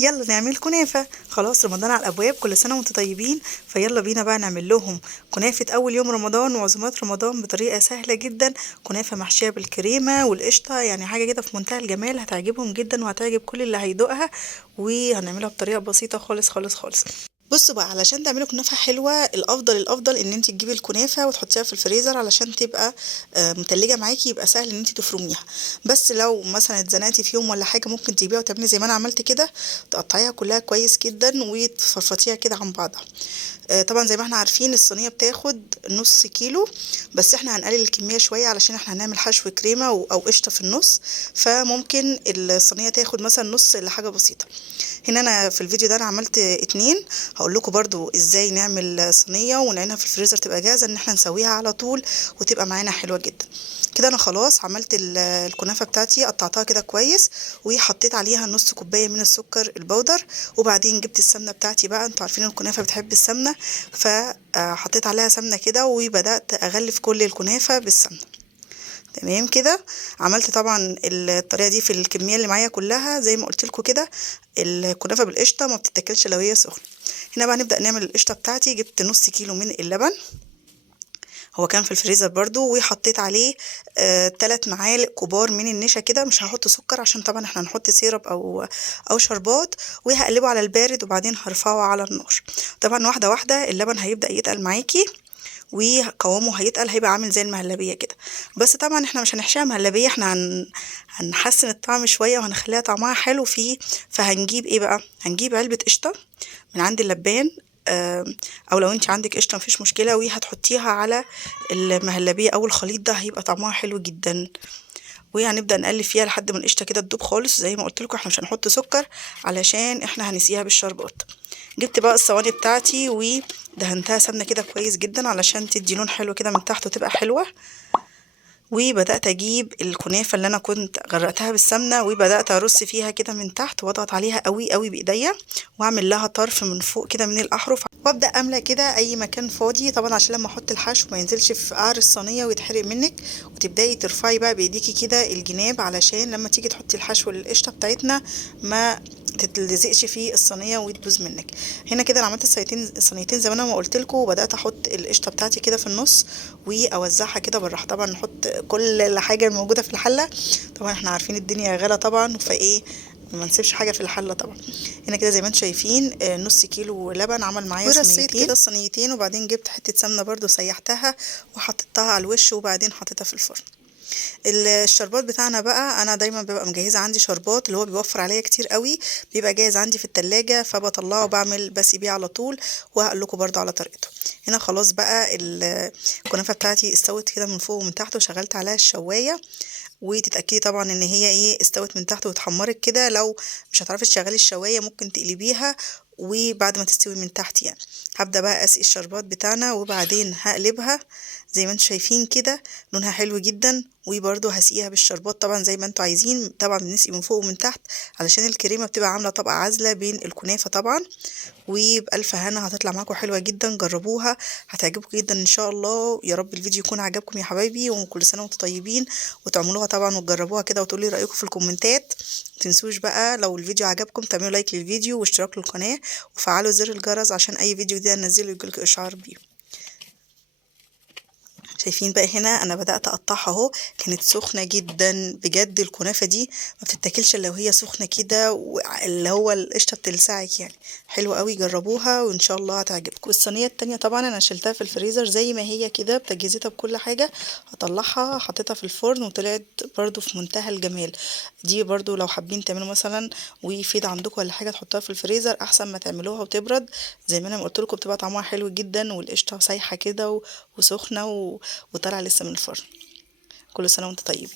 يلا نعمل كنافة. خلاص رمضان على الأبواب، كل سنة وانتم طيبين. فيلا بينا بقى نعمل لهم كنافة أول يوم رمضان وعزومات رمضان بطريقة سهلة جدا. كنافة محشية بالكريمة والقشطة، يعني حاجة كده في منتهى الجمال، هتعجبهم جدا وهتعجب كل اللي هيدوقها. وهنعملها بطريقة بسيطة خالص خالص خالص. بصوا بقى، علشان تعملوا كنافة حلوة الافضل ان انت تجيبي الكنافة وتحطيها في الفريزر علشان تبقى متلجة معاكي، يبقى سهل ان انت تفرميها. بس لو مثلا اتزنقتي في يوم ولا حاجة ممكن تجيبيها وتعملي زي ما انا عملت كده، تقطعيها كلها كويس جدا وتفرفطيها كده عن بعضها. طبعا زي ما احنا عارفين الصينية بتاخد نص كيلو، بس احنا هنقلل الكمية شوية علشان احنا هنعمل حشو كريمة او قشطة في النص، فممكن الصينية تاخد مثلا نص لحاجة بسيطة. هنا انا في الفيديو ده انا عملت اتنين، هقول لكم برضو ازاي نعمل صينية ونعينها في الفريزر تبقى جاهزة ان احنا نسويها على طول وتبقى معانا حلوة جدا. كده انا خلاص عملت الكنافة بتاعتي، قطعتها كده كويس وحطيت عليها نص كوباية من السكر البودر. وبعدين جبت السمنة بتاعتي بقى، انتوا عارفين الكنافة بتحب السمنة، فحطيت عليها سمنة كده وبدأت اغلف كل الكنافة بالسمنة. تمام كده. عملت طبعا الطريقه دي في الكميه اللي معايا كلها زي ما قلت لكم كده. الكنافه بالقشطه ما بتتاكلش لو هي سخنه. هنا بقى نبدا نعمل القشطه بتاعتي. جبت نص كيلو من اللبن، هو كان في الفريزر برضو، وحطيت عليه 3 معالق كبار من النشا كده. مش هحط سكر عشان طبعا احنا هنحط سيرب او شربات. وهقلبه على البارد وبعدين هرفعه على النار. طبعا واحده واحده اللبن هيبدا يتقل معاكي وقوامه هيتقل، هيبقى عامل زي المهلبية كده. بس طبعا احنا مش هنحشيها مهلبية، احنا هنحسن الطعم شوية وهنخليها طعمها حلو فيه. فهنجيب ايه بقى؟ هنجيب علبة قشطة من عند اللبان، او لو انت عندك قشطة مفيش مشكلة، وهتحطيها على المهلبية او الخليط ده، هيبقى طعمها حلو جدا. وهنبدأ نقلب فيها لحد ما القشطة كده تدوب خالص. زي ما قلت لكم احنا مش هنحط سكر علشان احنا هنسيها بالشربات. جبت بقى الصواني بتاعتي ودهنتها سمنة كده كويس جدا علشان تدي لون حلو كده من تحت وتبقى حلوة. وبدأت أجيب الكنافة اللي أنا كنت غرقتها بالسمنة وبدأت أرص فيها كده من تحت وأضغط عليها قوي قوي بإيديا، وأعمل لها طرف من فوق كده من الأحرف، وأبدأ أملى كده أي مكان فاضي طبعا عشان لما أحط الحشو ما ينزلش في قعر الصينية ويتحرق منك. وتبدأي ترفعي بقى بإيديكي كده الجناب علشان لما تيجي تحطي الحشو للقشطة بتاعتنا ما تتلزقش في الصينية وتبوظ منك. هنا كده انا عملت صينيتين زي ما انا ما قلت لكم، وبدات احط القشطه بتاعتي كده في النص واوزعها كده بالراحه. طبعا نحط كل الحاجه الموجوده في الحله، طبعا احنا عارفين الدنيا غلا طبعا، فايه ما نسيبش حاجه في الحله طبعا. هنا كده زي ما انتم شايفين نص كيلو لبن عمل معايا صينيتين كده الصينيتين. وبعدين جبت حته سمنه برضو سيحتها وحطيتها على الوش وبعدين حطيتها في الفرن. الشربات بتاعنا بقى انا دايما ببقى مجهزه عندي شربات اللي هو بيوفر عليا كتير قوي، بيبقى جاهز عندي في التلاجة، فبطلعه بعمل بس بيه على طول. وهقول لكم برضو على طريقته. هنا خلاص بقى الكنافه بتاعتي استوت كده من فوق ومن تحت، وشغلت عليها الشوايه. وتتاكدي طبعا ان هي ايه استوت من تحت واتحمرت كده. لو مش هتعرفي تشغلي الشوايه ممكن تقلبيها وبعد ما تستوي من تحت يعني. هبدا بقى اسقي الشربات بتاعنا وبعدين هقلبها زي ما انتم شايفين كده، لونها حلو جدا. وبرده هسقيها بالشربات طبعا زي ما انتم عايزين، طبعا بنسقي من فوق ومن تحت علشان الكريمه بتبقى عامله طبقه عازله بين الكنافه طبعا. وبألف هنا هتطلع معاكم حلوة جدا، جربوها هتعجبكم جدا ان شاء الله. يا رب الفيديو يكون عجبكم يا حبايبي، وكل سنة وانتم طيبين. وتعملوها طبعا وتجربوها كده وتقولي رأيكم في الكومنتات. متنسوش بقى لو الفيديو عجبكم تعملوا لايك للفيديو واشتراك للقناة وفعلوا زر الجرس عشان اي فيديو جديد انزله يجيلكوا اشعار بيه. شايفين بقى هنا انا بدات اقطعها اهو، كانت سخنه جدا بجد. الكنافه دي ما بتتاكلش الا وهي سخنه كده، اللي هو القشطه بتلسعك يعني. حلوه قوي، جربوها وان شاء الله هتعجبكم. والصينيه التانية طبعا انا شلتها في الفريزر زي ما هي كده بتجهيزتها بكل حاجه. هطلعها حطيتها في الفرن وطلعت برضو في منتهى الجمال. دي برضو لو حابين تعملوا مثلا ويفيد عندكم ولا حاجه تحطوها في الفريزر احسن ما تعملوها وتبرد. زي ما انا قلت لكم بتبقى طعمها حلو جدا والقشطه سايحه كده وسخنه وطالعه لسه من الفرن. كل سنه وانت طيب.